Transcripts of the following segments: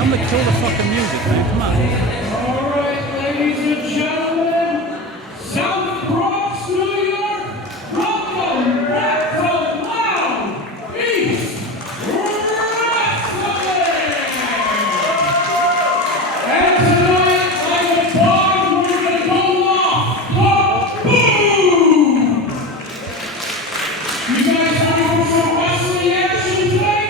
Tell them to kill the fucking music, man. Come on. All right, ladies and gentlemen, South Bronx, New York, welcome back to Loud East Wrestling! And tonight, like a bomb, we're going to go off the boom! You guys ready for some wrestling action tonight?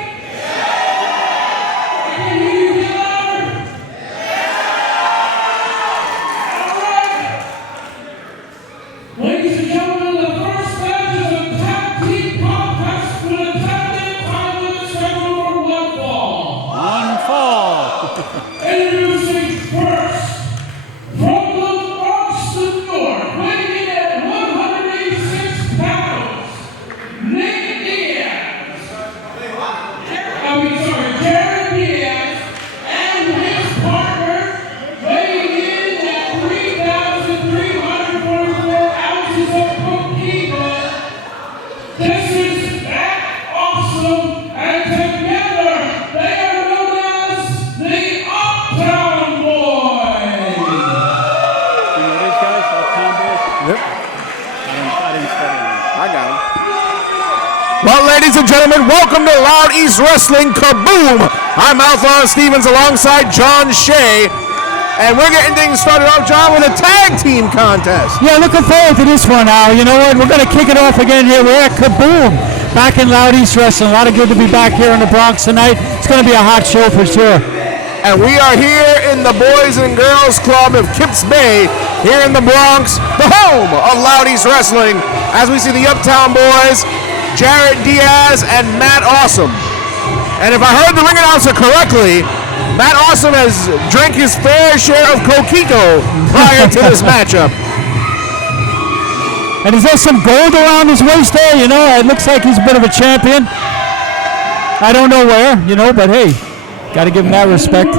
Ladies and gentlemen, the first match is a tag team contest with a tag-team time limit scheduled for one fall. One fall. Introducing first, from the Bronx, New York, weighing in at 186 pounds, Jarett Diaz, and his partner, weighing in at 3,344 ounces of coquina. This is Matt Awesome, and together they are known as the Uptown Boys. You know these guys, Uptown Boys? Yep. I didn't study them. I got him. Well, ladies and gentlemen, welcome to Loud East Wrestling Kaboom! I'm Alphonse Stevens alongside John Shea, and we're getting things started off, John, with a tag team contest. Yeah, looking forward to this one, Al. You know what? We're going to kick it off again here. We're at Kaboom, back in Loud East Wrestling. A lot of good to be back here in the Bronx tonight. It's going to be a hot show for sure. And we are here in the Boys and Girls Club of Kips Bay, here in the Bronx, the home of Loud East Wrestling, as we see the Uptown Boys, Jarett Diaz and Matt Awesome. And if I heard the ring announcer correctly, Matt Awesome has drank his fair share of coquito prior to this matchup. And is there some gold around his waist there? You know, it looks like he's a bit of a champion. I don't know where, you know, but hey, got to give him that respect.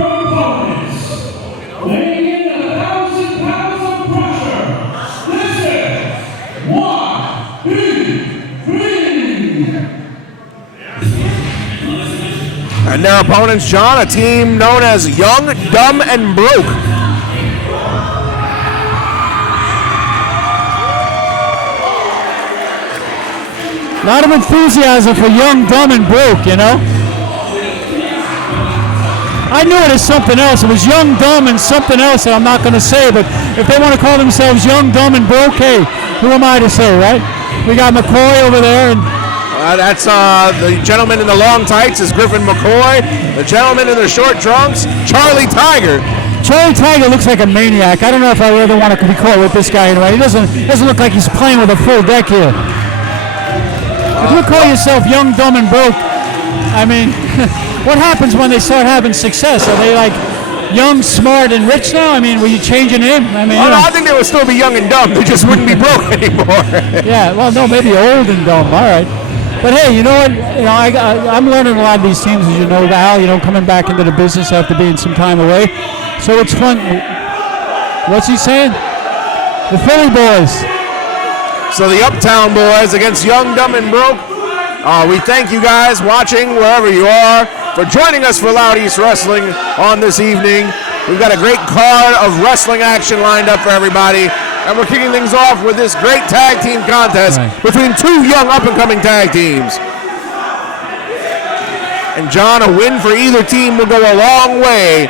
Weighing in at 1,000 pounds of pressure, this is And their opponents, John, a team known as Young, Dumb, and Broke. A lot of enthusiasm for Young, Dumb, and Broke, you know. I knew it as something else. It was Young, Dumb, and something else that I'm not going to say, but if they want to call themselves Young, Dumb, and Broke, hey, who am I to say, right? We got McCoy over there, and That's the gentleman in the long tights is Griffin McCoy. The gentleman in the short trunks, Charlie Tiger. Charlie Tiger looks like a maniac. I don't know if I ever want to be caught with this guy anyway. He doesn't look like he's playing with a full deck here. If you call yourself Young, Dumb, and Broke, I mean, what happens when they start having success? Are they like young, smart, and rich now? I mean, will you change your name? I mean, I think they would still be young and dumb. They just wouldn't be broke anymore. Yeah, well, no, maybe old and dumb. All right. But hey, you know what? You know, I'm learning a lot of these teams, as you know, Val. You know, coming back into the business after being some time away, so it's fun. What's he saying? The Philly Boys. So the Uptown Boys against Young, Dumb, and Broke. We thank you guys watching wherever you are for joining us for Loud East Wrestling on this evening. We've got a great card of wrestling action lined up for everybody. And we're kicking things off with this great tag team contest between two young up-and-coming tag teams. And John, a win for either team will go a long way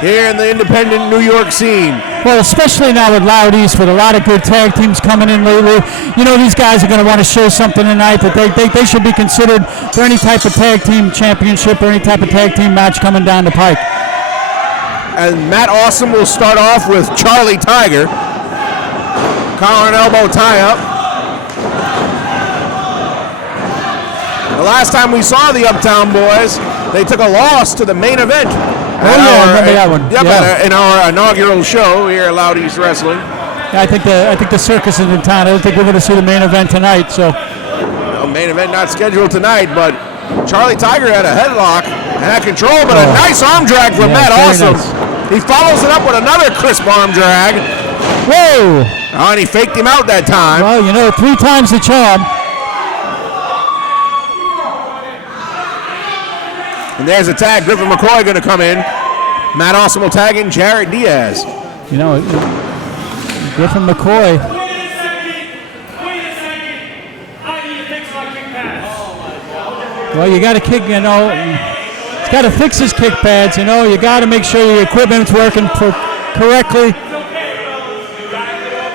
here in the independent New York scene. Well, especially now with Loud East, with a lot of good tag teams coming in lately. You know, these guys are going to want to show something tonight that they should be considered for any type of tag team championship or any type of tag team match coming down the pike. And Matt Awesome will start off with Charlie Tiger. Collar and elbow tie-up. The last time we saw the Uptown Boys, they took a loss to the main event. I remember that one. Yep, in our inaugural show here at Loud East Wrestling. Yeah, I think the circus is in town. I don't think we're going to see the main event tonight. So, main event not scheduled tonight, but Charlie Tiger had a headlock and had control, but a nice arm drag from Matt Awesome. Nice. He follows it up with another crisp arm drag. Whoa! Oh, and he faked him out that time. Well, you know, 3 times the charm. And there's a tag. Griffin McCoy going to come in. Matt Awesome will tag in Jarett Diaz. You know, Griffin McCoy. Wait a second. I need to fix my kick pads. Well, you got to kick, you know, he's got to fix his kick pads, you know. You got to make sure your equipment's working correctly.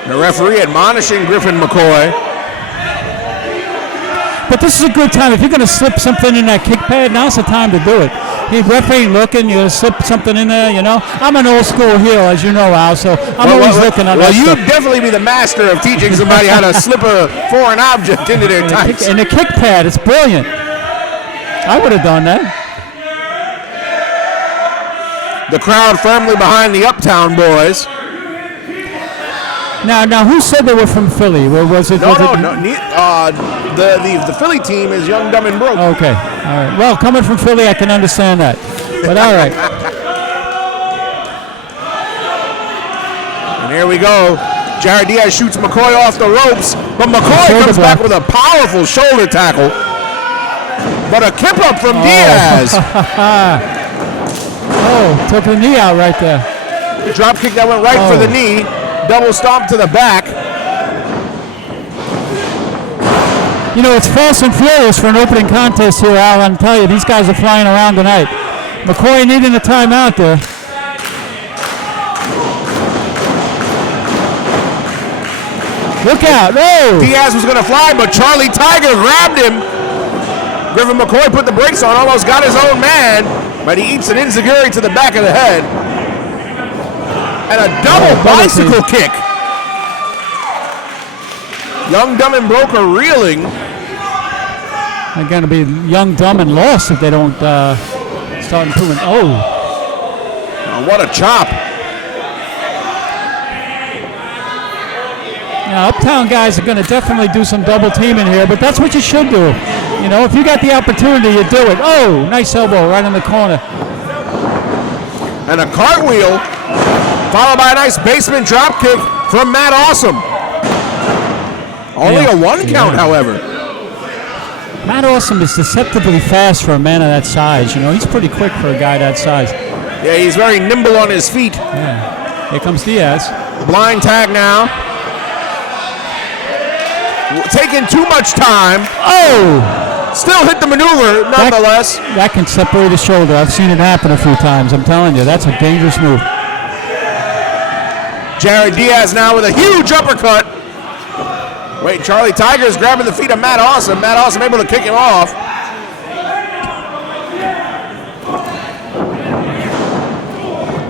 The referee admonishing Griffin McCoy. But this is a good time. If you're going to slip something in that kick pad, now's the time to do it. The ref ain't looking. You're going to slip something in there, you know. I'm an old school heel, as you know, Al, so I'm always looking on that stuff. Well, you'd stuff. definitely be the master of teaching somebody how to slip a foreign object into their tights. And the kick pad, it's brilliant. I would have done that. The crowd firmly behind the Uptown Boys. Now, who said they were from Philly? Was it? No. The Philly team is Young, Dumb, and Broke. Okay, all right. Well, coming from Philly, I can understand that. But all right. And here we go. Jarett Diaz shoots McCoy off the ropes, but McCoy comes back with a powerful shoulder tackle. But a kip up from Diaz. Oh, took the knee out right there. Drop kick that went right for the knee. Double stomp to the back. You know, it's fast and furious for an opening contest here, Al. I'll tell you, these guys are flying around tonight. McCoy needing a timeout there. Look out. Oh! Diaz was going to fly, but Charlie Tiger grabbed him. Griffin McCoy put the brakes on, almost got his own man, but he eats an enziguri to the back of the head. And a double bicycle kick. Young, Dumb, and Broke are reeling. They're going to be young, dumb, and lost if they don't start improving. Oh, what a chop. Now, Uptown guys are going to definitely do some double teaming here, but that's what you should do. You know, if you got the opportunity, you do it. Oh, nice elbow right in the corner. And a cartwheel, followed by a nice basement drop kick from Matt Awesome. Only a one count, however. Matt Awesome is deceptively fast for a man of that size. You know, he's pretty quick for a guy that size. Yeah, he's very nimble on his feet. Yeah. Here comes Diaz. Blind tag now. Taking too much time. Oh! Still hit the maneuver, nonetheless. That can separate a shoulder. I've seen it happen a few times. I'm telling you, that's a dangerous move. Jarett Diaz now with a huge uppercut. Wait, Charlie Tiger's grabbing the feet of Matt Awesome. Matt Awesome able to kick him off.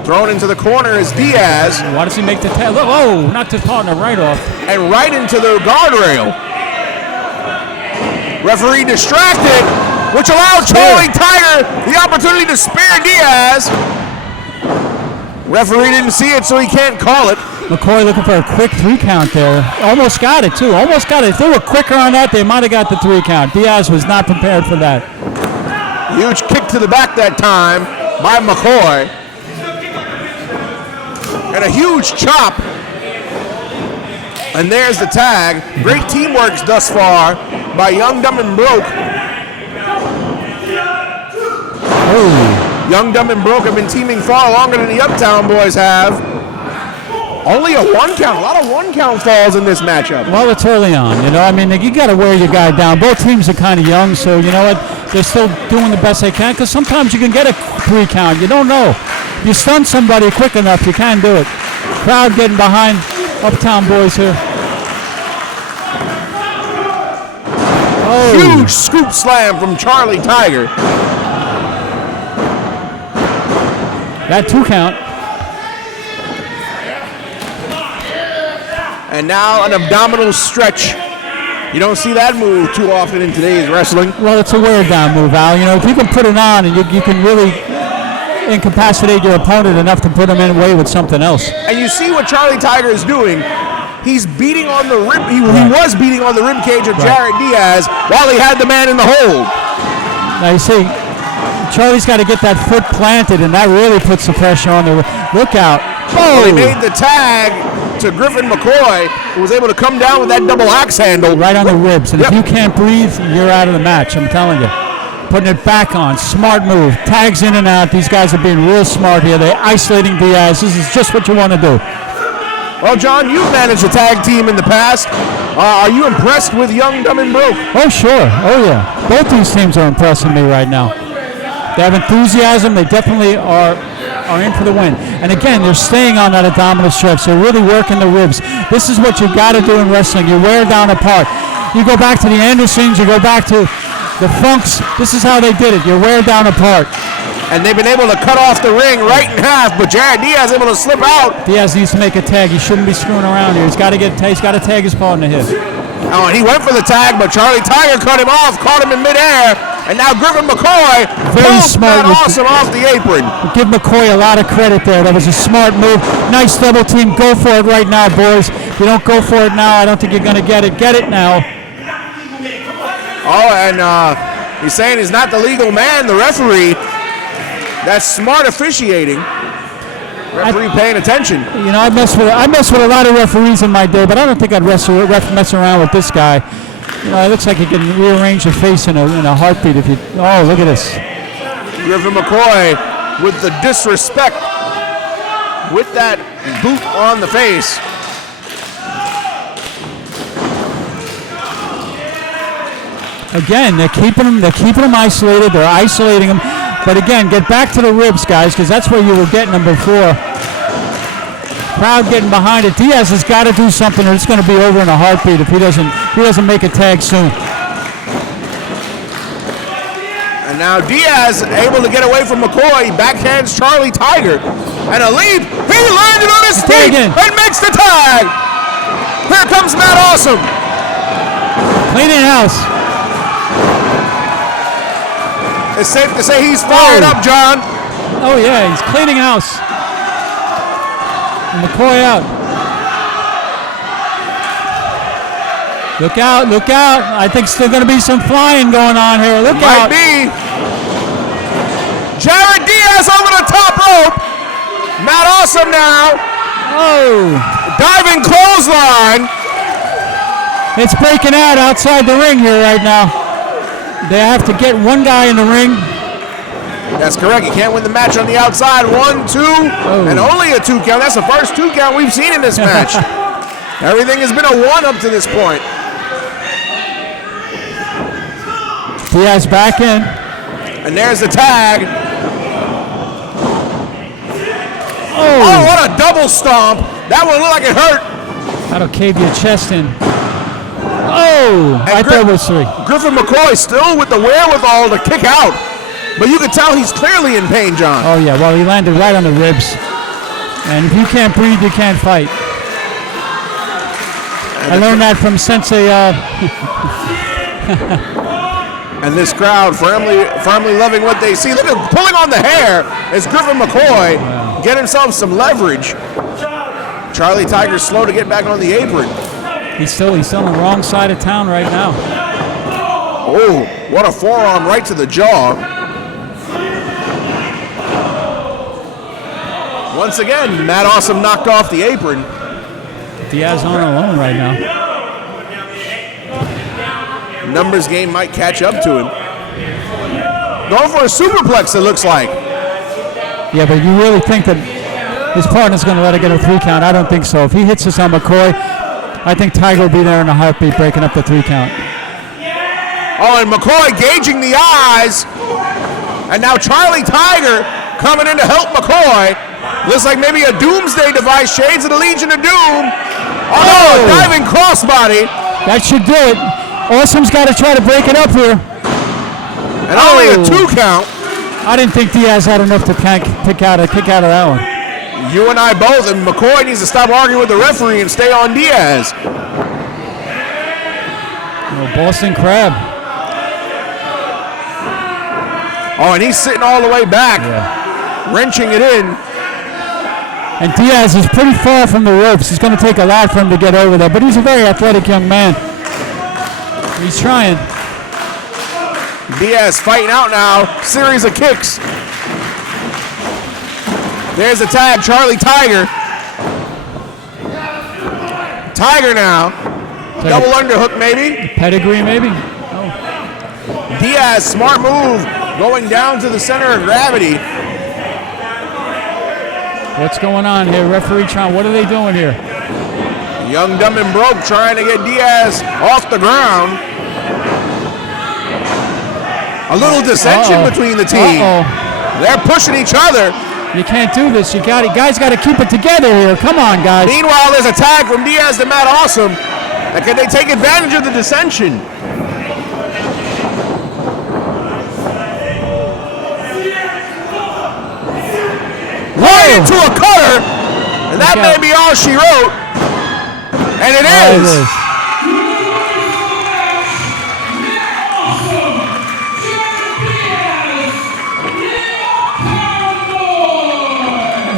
Thrown into the corner is Diaz. Why does he make the tag? Oh, knocked his partner right off. And right into the guardrail. Referee distracted, which allowed Charlie Tiger the opportunity to spear Diaz. Referee didn't see it, so he can't call it. McCoy looking for a quick 3 count there. Almost got it, too. Almost got it. If they were quicker on that, they might have got the 3 count. Diaz was not prepared for that. Huge kick to the back that time by McCoy. And a huge chop. And there's the tag. Great teamwork thus far by Young, Dumb, and Broke. Oh. Young, Dumb, and Broke have been teaming far longer than the Uptown Boys have. Only a 1 count. A lot of 1 count falls in this matchup. Well, it's early on. You know, I mean, you got to wear your guy down. Both teams are kind of young, so you know what? They're still doing the best they can because sometimes you can get a 3 count. You don't know. If you stun somebody quick enough, you can do it. Crowd getting behind Uptown Boys here. Oh. Huge scoop slam from Charlie Tiger. That 2 count. And now an abdominal stretch. You don't see that move too often in today's wrestling. Well, it's a wear down move, Al. You know, if you can put it on and you can really incapacitate your opponent enough to put him in away with something else. And you see what Charlie Tiger is doing. He's beating on the rib. He was beating on the rib cage of Jarett Diaz while he had the man in the hold. Now you see, Charlie's got to get that foot planted, and that really puts the pressure on the. Look out! Oh! He made the tag to Griffin McCoy, who was able to come down with that double axe handle right on the ribs. And if you can't breathe, you're out of the match. I'm telling you. putting it back on. Smart move. Tags in and out. These guys are being real smart here. They're isolating Diaz. This is just what you want to do. Well, John, you've managed a tag team in the past. Are you impressed with Young, Dumb, and Broke? Oh, sure. Oh, yeah. Both these teams are impressing me right now. They have enthusiasm. They definitely are in for the win. And again, they're staying on that abdominal stretch. They're really working the ribs. This is what you got to do in wrestling. You wear down apart. You go back to the Andersons. You go back to the Funks. This is how they did it. You wear down apart. And they've been able to cut off the ring right in half, but Jarett Diaz able to slip out. Diaz needs to make a tag. He shouldn't be screwing around here. He's got to tag his partner here. Oh, and he went for the tag, but Charlie Tiger cut him off, caught him in midair, and now Griffin McCoy Very pulls smart. Matt Awesome off the apron. Give McCoy a lot of credit there. That was a smart move. Nice double team. Go for it right now, boys. If you don't go for it now, I don't think you're going to get it. Get it now. Oh, and he's saying he's not the legal man, the referee. That's smart officiating. Referee paying attention. You know, I mess with a lot of referees in my day, but I don't think I'd mess around with this guy. You know, it looks like he can rearrange your face in a heartbeat if you. Oh, look at this. Griffin McCoy with the disrespect with that boot on the face. Again, they're keeping him isolated. They're isolating him. But again, get back to the ribs, guys, because that's where you were getting them before. Crowd getting behind it. Diaz has got to do something, or it's going to be over in a heartbeat if he doesn't make a tag soon. And now Diaz able to get away from McCoy. Backhands Charlie Tiger. And a leap. He landed on his feet and makes the tag. Here comes Matt Awesome. Cleaning house. It's safe to say he's fired up, John. Oh, yeah, he's cleaning house. And McCoy out. Look out, look out. I think still going to be some flying going on here. Look out. Might be. Jarett Diaz over the top rope. Matt Awesome now. Oh. Diving clothesline. It's breaking out outside the ring here right now. They have to get one guy in the ring. That's correct. You can't win the match on the outside. 1, 2, and only a 2 count. That's the first 2 count we've seen in this match. Everything has been a 1 up to this point. Diaz back in. And there's the tag. Oh, what a double stomp. That one looked like it hurt. That'll cave your chest in. Oh, I thought it was 3. Griffin McCoy still with the wherewithal to kick out. But you can tell he's clearly in pain, John. Oh, yeah. Well, he landed right on the ribs. And if you can't breathe, you can't fight. I learned that from Sensei. And this crowd firmly loving what they see. Look at pulling on the hair as Griffin McCoy get himself some leverage. Charlie Tiger's slow to get back on the apron. He's still on the wrong side of town right now. Oh, what a forearm right to the jaw. Once again, Matt Awesome knocked off the apron. Diaz on alone right now. Numbers game might catch up to him. Going for a superplex, it looks like. Yeah, but you really think that his partner's going to let it get a 3 count? I don't think so. If he hits this on McCoy, I think Tiger will be there in a heartbeat breaking up the 3 count. Oh, and McCoy gauging the eyes. And now Charlie Tiger coming in to help McCoy. Looks like maybe a doomsday device, shades of the Legion of Doom. Oh, no, a diving crossbody. That should do it. Awesome's got to try to break it up here. And only a 2 count. I didn't think Diaz had enough to kick out of that one. You and I both, and McCoy needs to stop arguing with the referee and stay on Diaz. Oh, Boston Crab. Oh, and he's sitting all the way back, wrenching it in. And Diaz is pretty far from the ropes. It's going to take a lot for him to get over there, but he's a very athletic young man. He's trying. Diaz fighting out now. Series of kicks. There's the tag, Charlie Tiger. Tiger now. Double underhook maybe. Pedigree maybe. Oh. Diaz, smart move, going down to the center of gravity. What's going on here? Referee Tron, what are they doing here? Young, Dumb, and Broke trying to get Diaz off the ground. A little dissension between the team. They're pushing each other. You can't do this. Guys got to keep it together here. Come on, guys. Meanwhile, there's a tag from Diaz to Matt Awesome. And can they take advantage of the dissension? Right into a cutter, and that may be all she wrote. And it is.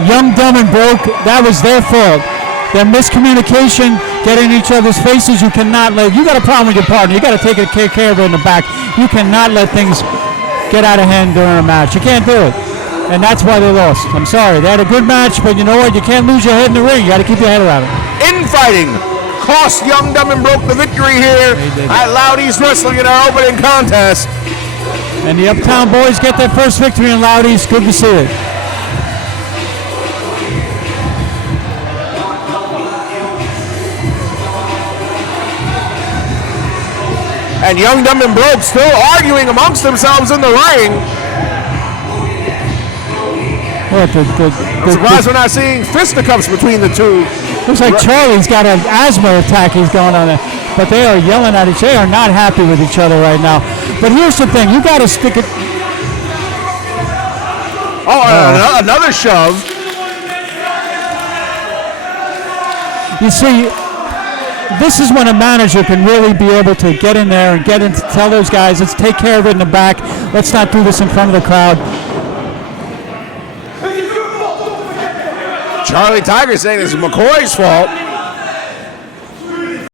Young, Dumb, and Broke, that was their fault. Their miscommunication, getting in each other's faces. You got a problem with your partner. You got to take care of it in the back. You cannot let things get out of hand during a match. You can't do it. And that's why they lost. I'm sorry. They had a good match, but you know what? You can't lose your head in the ring. You got to keep your head around it. Infighting cost Young, Dumb, and Broke the victory here at Loud East Wrestling in our opening contest. And the Uptown Boys get their first victory in Loud East. Good to see it. And Young, Dumb, and Broke still arguing amongst themselves in the ring. I'm surprised we're not seeing fisticuffs between the two. Looks like Charlie's got an asthma attack he's going on there. But they are yelling at each other. They are not happy with each other right now. But here's the thing. You got to stick it. Another shove. You see, this is when a manager can really be able to get in there and tell those guys, let's take care of it in the back. Let's not do this in front of the crowd. Charlie Tiger saying this is McCoy's fault.